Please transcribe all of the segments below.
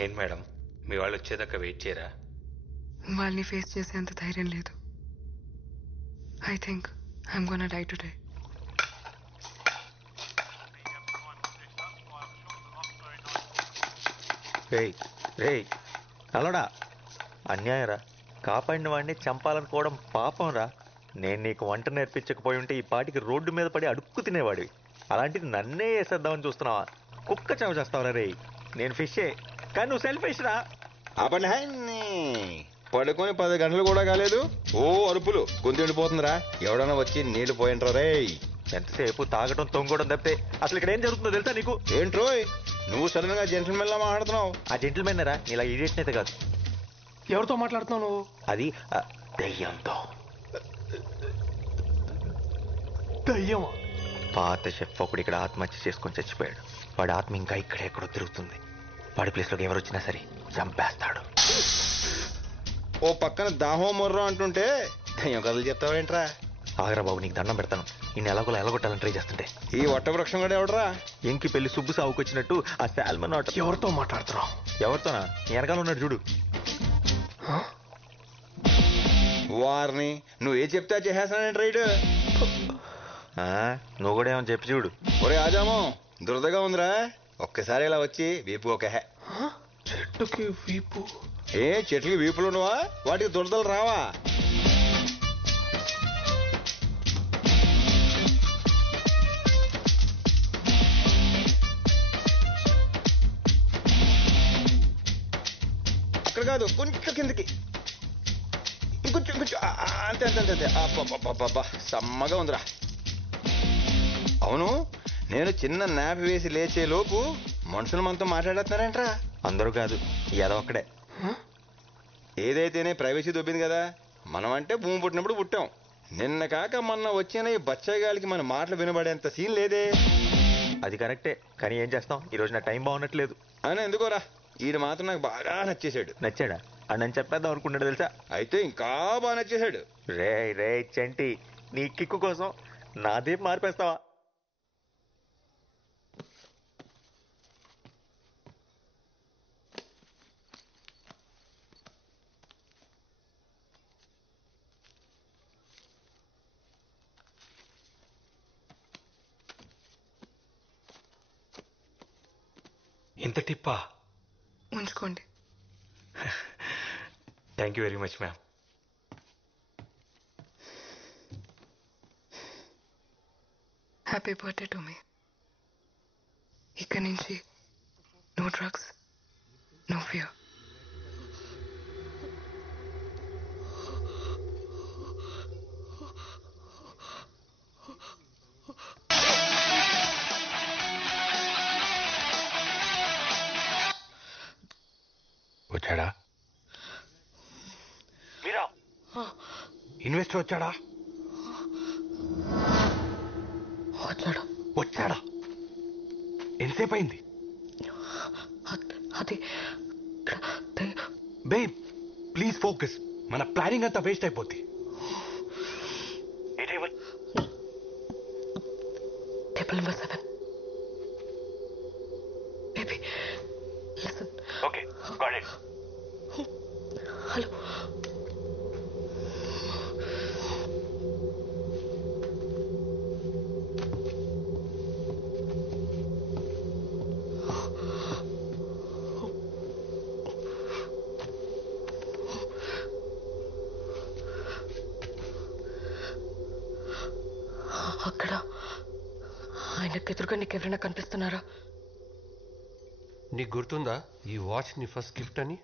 ఏంటి మేడం, మీ వాళ్ళు వచ్చేదాకా వెయిట్ చేయరా? వాళ్ళని ఫేస్ చేసేంత ధైర్యం లేదు. I think I'm gonna die today. రేయ్ రేయ్ అలడా, అన్యాయరా. కాపాడిన వాడిని చంపాలనుకోవడం పాపం రా. నేను నీకు వంట నేర్పించకపోయి ఉంటే ఈ పాటికి రోడ్డు మీద పడి అడుక్కు తినేవాడివి. అలాంటిది నన్నే వేసేద్దామని చూస్తున్నావా? కుక్క చావు చేస్తావురా రేయ్. నేను ఫిషే, కానీ నువ్వు సెల్ఫిష్ రా. ఆపండి పడుకొని 10 గంటలు కూడా కాలేదు, ఓ అరుపులు గొంతు ఎండిపోతుందిరా. ఎవడన్నా వచ్చి నీళ్లు పోయింట్రా రే. ఎంతసేపు తాగడం తొంగడం తప్పితే అసలు ఇక్కడ ఏం జరుగుతుందో తెలుసా నీకు? ఏంట్రోయ్ నువ్వు సడన్ గా జెంటల్మెన్ లా మాట్లాడుతున్నావు? ఆ జెంటిల్మెన్ రా, నీలా ఇడియట్ అయితే కాదు. ఎవరితో మాట్లాడుతున్నావు నువ్వు? అది దెయ్యంతో. దయ్యమా? పాత షెఫ్ ఒకడు ఇక్కడ ఆత్మహత్య చేసుకొని చచ్చిపోయాడు. వాడి ఆత్మ ఇంకా ఇక్కడెక్కడో తిరుగుతుంది. వాడి ప్లేస్లోకి ఎవరు వచ్చినా సరే చంపేస్తాడు. ఓ పక్కన దాహో మొర్రో అంటుంటే దయ్యం కథలు చెప్తావేంట్రా? ఆగరా బాబు, నీకు దండం పెడతాను. నేను ఎలాగోలా ఎలగొట్టాలని ట్రై చేస్తుంటే ఈ వట్ట వృక్షం కూడా ఎవడరా? ఎంకి పెళ్లి సుబ్బు సాగుకొచ్చినట్టు ఆ శాల్మన్ ఆట. ఎవరితో మాట్లాడుతున్నావు? ఎవరితోనా? నీ వెనకాల ఉన్నాడు చూడు. వారిని నువ్వు ఏ చెప్తే చేసేస్తానంటే రైడ్. నువ్వు కూడా ఏమని చెప్పి చూడు. ఒరే ఆజామో, దురదగా ఉందిరా, ఒక్కసారి ఇలా వచ్చి వీపు ఒక చెట్టుకి వీపు? ఏ చెట్లకి వీపులు ఉండవా? వాటికి దురదలు రావా? అక్కడ కాదు, కొంచెం కిందకి, ఇంకొంచెం కొంచెం, అంతే అంతే అంతే అంతే. అబ్బా సమ్మగా ఉందిరా. అవును, నేను చిన్న నాపి వేసి లేచే లోపు మనుషులు మనతో మాట్లాడేస్తున్నారంట్రా. అందరూ కాదు, ఏదో ఒక్కడే. ఏదైతేనే ప్రైవసీ దొబ్బింది కదా. మనం అంటే భూమి పుట్టినప్పుడు పుట్టాం. నిన్న కాక మొన్న వచ్చిన ఈ బచ్చగాలికి మన మాటలు వినబడేంత సీన్ లేదే. అది కరెక్టే, కానీ ఏం చేస్తాం, ఈ రోజు నా టైం బాగున్నట్లేదు. అని ఎందుకోరా, ఈడు మాత్రం నాకు బాగా నచ్చేశాడు. నచ్చాడా? అని చెప్పేద్దాం అనుకున్నాడు తెలుసా. అయితే ఇంకా బాగా నచ్చేశాడు. రే రే చంటి, నీ కిక్కు కోసం నా దీపు మార్పేస్తావా? ఇంత టిప్పా? ఉంచుకోండి. Thank you very much ma'am. Happy birthday to me. ఇక్కడి నుంచి నో డ్రగ్స్, నో ఫియర్. వచ్చాడా? మీరా ఇన్వెస్టర్ వచ్చాడా? వచ్చాడు. వచ్చాడా? ఎంతసేపు అయింది? అది బేబ్ ప్లీజ్ ఫోకస్, మన ప్లానింగ్ అంతా వేస్ట్ అయిపోద్ది. Table number 7. Baby listen. Okay got it. Hello. అక్కడ ఆయనకు ఎదురుగా నీకెవరైనా కనిపిస్తున్నారా? నీకు గుర్తుందా ఈ వాచ్ నీ ఫస్ట్ గిఫ్ట్ అని?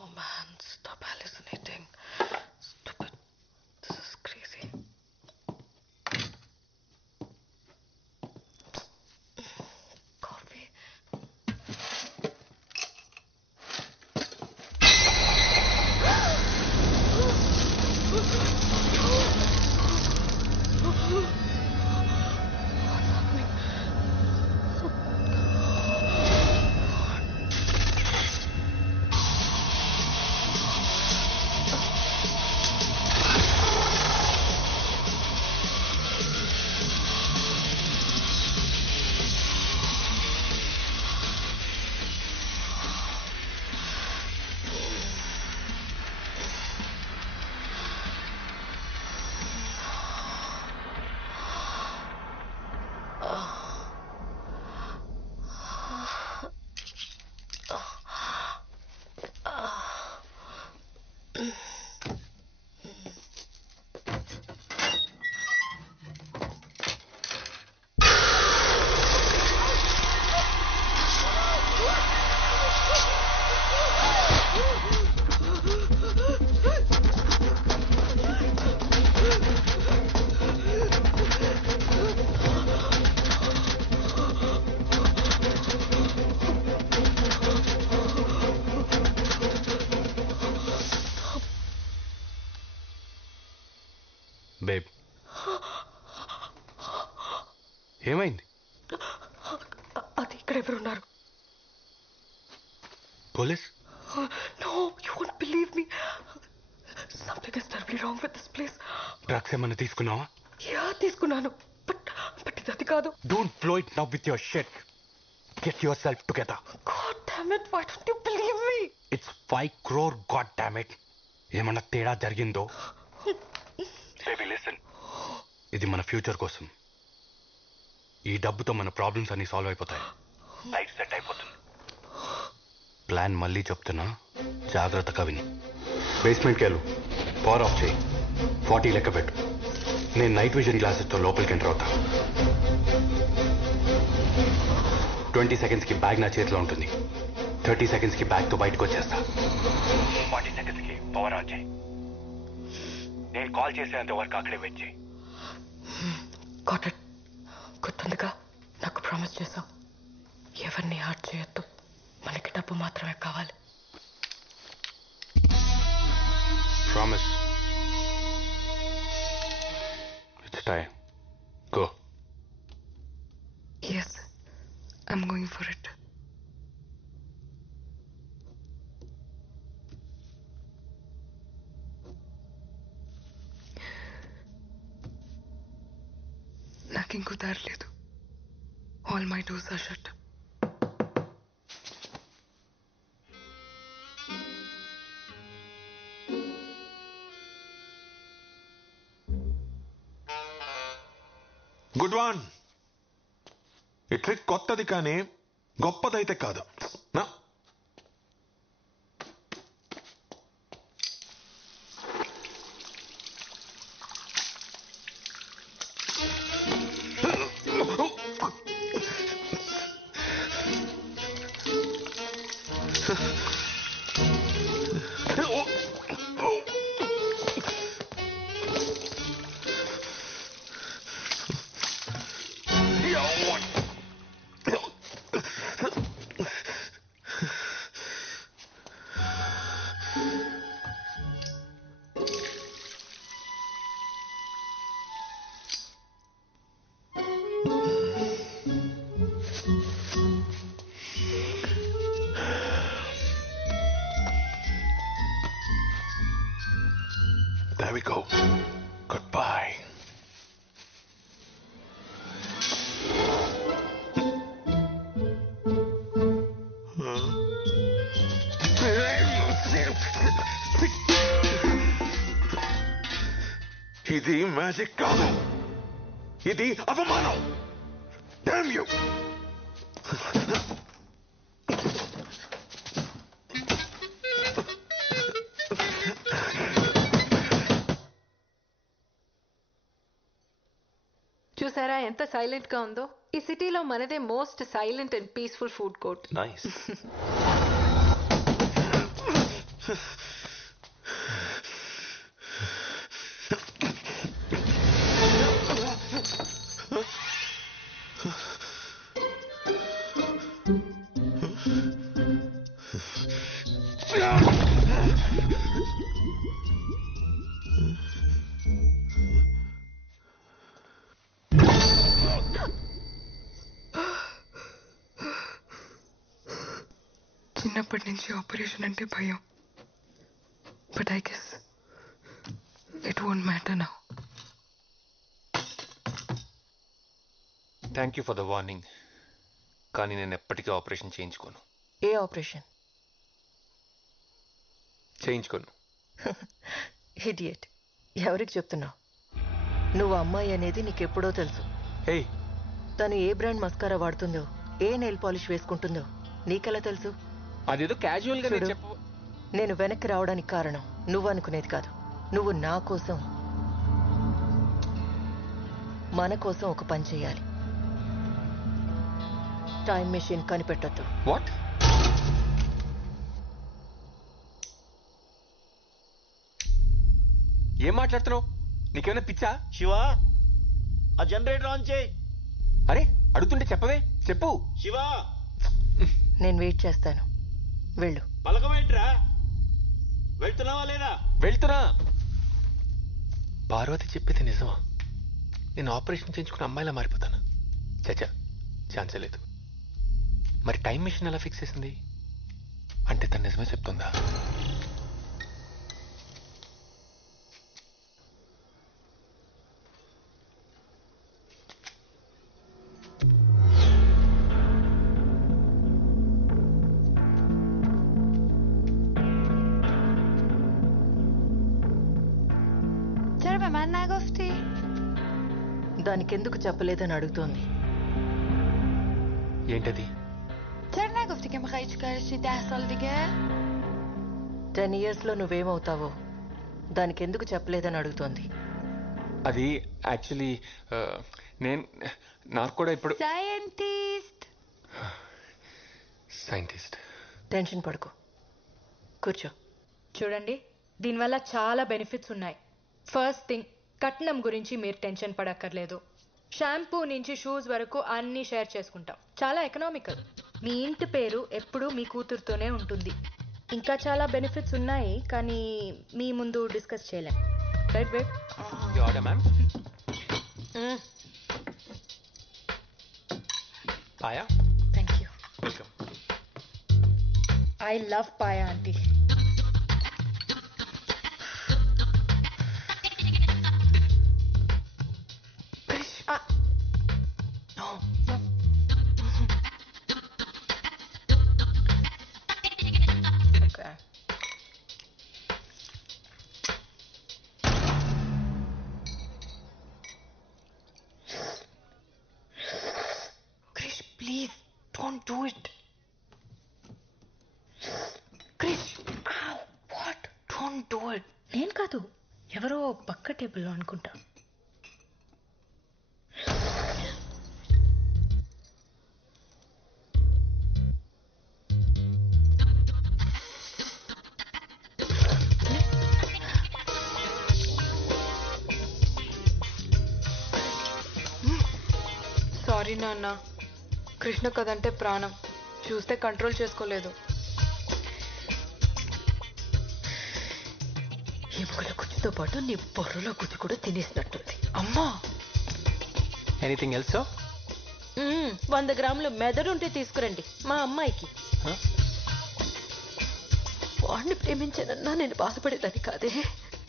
Oh man, stop hallucinating. Stupid. This is crazy. Coffee. Babe ఏమైంది? అది ఇక్కడ ఎవరున్నారు? Police? No, you won't believe me. Something is terribly wrong with this place. Drugs ఏమన్నా తీసుకున్నావా? యా తీసుకున్నాను, బట్ ఇది అది కాదు. Don't blow it now with your shit. Get your self together. God damn it, why don't you believe me? It's 5 crore, god damn it. ఏమన్నా తేడా జరిగిందో? Baby listen, ఇది మన ఫ్యూచర్ కోసం. ఈ డబ్బుతో మన ప్రాబ్లమ్స్ అన్ని సాల్వ్ అయిపోతాయి. లైఫ్ సెట్ అయిపోతుంది. ప్లాన్ మళ్ళీ చెప్తున్నా, జాగ్రత్తగా విని. బేస్మెంట్కి వెళ్ళు, పవర్ ఆఫ్ చేయి, 40 లెక్క పెట్టు. నేను నైట్ విజన్ గ్లాసెస్తో లోపలికి ఎంటర్ అవుతా. 20 సెకండ్స్కి బ్యాగ్ నా చేతిలో ఉంటుంది. 30 సెకండ్స్కి బ్యాగ్తో బయటకు వచ్చేస్తా. 40 సెకండ్స్కి పవర్ ఆన్ చేయి. నేను కాల్ చేసేంత వరకు అక్కడే వెయిట్ చేయి. Got it. గుర్తుందిగా, నాకు ప్రామిస్ చేశావు, ఎవరిని హార్ట్ చేయొద్దు, మనకి డబ్బు మాత్రమే కావాలి. Promise. It's time. Go. Yes, I'm going for it. నాకు ఇంకో దారి లేదు. All my doors are shut. Good one. ఈ ట్రిక్ కొత్తది కానీ గొప్పదైతే కాదు. నా There we go. Goodbye. ఇది మ్యాజిక్ కాదు, ఇది అవమానం. Damn you! చూసారా ఎంత సైలెంట్ గా ఉందో? ఈ సిటీలో మనదే most silent and peaceful food court. Nice. చిన్నప్పటి నుంచి ఆపరేషన్ అంటే భయం, but I guess it won't matter now. Thank you for the warning, కానీ నేను ఎప్పటికీ ఆపరేషన్ చేయించుకోను. ఏ ఆపరేషన్? చేయించుకోను. ఇడియట్. ఎవరికి చెప్తున్నావు? నువ్వు అమ్మాయి అనేది నీకెప్పుడో తెలుసు. హే, తను ఏ బ్రాండ్ మస్కారా వాడుతుందో, ఏ నెయిల్ పాలిష్ వేసుకుంటుందో నీకెలా తెలుసు? అదేదో క్యాజువల్ గా చూడు, నేను వెనక్కి రావడానికి కారణం నువ్వు అనుకునేది కాదు. నువ్వు నా కోసం, మన కోసం ఒక పని చేయాలి. టైం మెషిన్ కనిపెట్టొద్దు. వాట్? ఏం మాట్లాడుతున్నావు? నీకేమైనా పిచ్చా? శివ, ఆ జనరేటర్ ఆన్ చేయి. అరే అడుగుతుంటే చెప్పవే, చెప్పు. శివ, నేను వెయిట్ చేస్తాను. వెళ్ళు. పలకమేంట్రా? వెళ్తున్నావా లేదా? వెళ్తున్నా. పార్వతి చెప్పేది నిజమా? నేను ఆపరేషన్ చేయించుకుని అమ్మాయిలా మారిపోతాను? చచ్చా, ఛాన్సే లేదు. మరి టైం మిషన్ ఎలా ఫిక్స్ చేసింది? అంటే తను నిజమే చెప్తుందా? چرا به من نگفتی؟ దానికెందుకు చెప్పలేదని అడుగుతోంది. ఏంటది? چرا نگفتی که میخوای چیکار چی 10 سال دیگه؟ 10 yearsలో నువ్వేమవుతావో దానికెందుకు చెప్పలేదని అడుగుతోంది. అది యాక్చువల్లీ నాకు కూడా ఇప్పుడు సైంటిస్ట్. సైంటిస్ట్. టెన్షన్ పడుకో, కూర్చో. చూడండి, దీనివల్ల చాలా బెనిఫిట్స్ ఉన్నాయి. ఫస్ట్ థింగ్, కట్నం గురించి మీరు టెన్షన్ పడక్కర్లేదు. షాంపూ నుంచి షూస్ వరకు అన్నీ షేర్ చేసుకుంటాం. చాలా ఎకనామికల్. మీ ఇంటి పేరు ఎప్పుడూ మీ కూతురుతోనే ఉంటుంది. ఇంకా చాలా బెనిఫిట్స్ ఉన్నాయి, కానీ మీ ముందు డిస్కస్ చేయలేం. Right babe? Order ma'am. Paya, thank you. Welcome. I love Paya aunty. Please don't do it. Krish, what? Don't do it. నేను కాదు, ఎవరో పక్క టేబుల్లో అనుకుంటా. సారీ నాన్న, కృష్ణ కదంటే ప్రాణం. చూస్తే కంట్రోల్ చేసుకోలేదు. ఎముకల గుజ్జుతో పాటు నీ బొర్రలో గుజ్జు కూడా తినేసినట్టుంది. అమ్మా, ఎనీథింగ్ ఎల్స్? 100 గ్రాములు మెదడుంటే తీసుకురండి మా అమ్మాయికి. వాడిని ప్రేమించానన్నా నేను బాధపడేదాన్ని కాదే.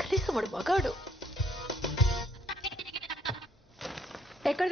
కనీసం వాడు మగాడు. ఎక్కడ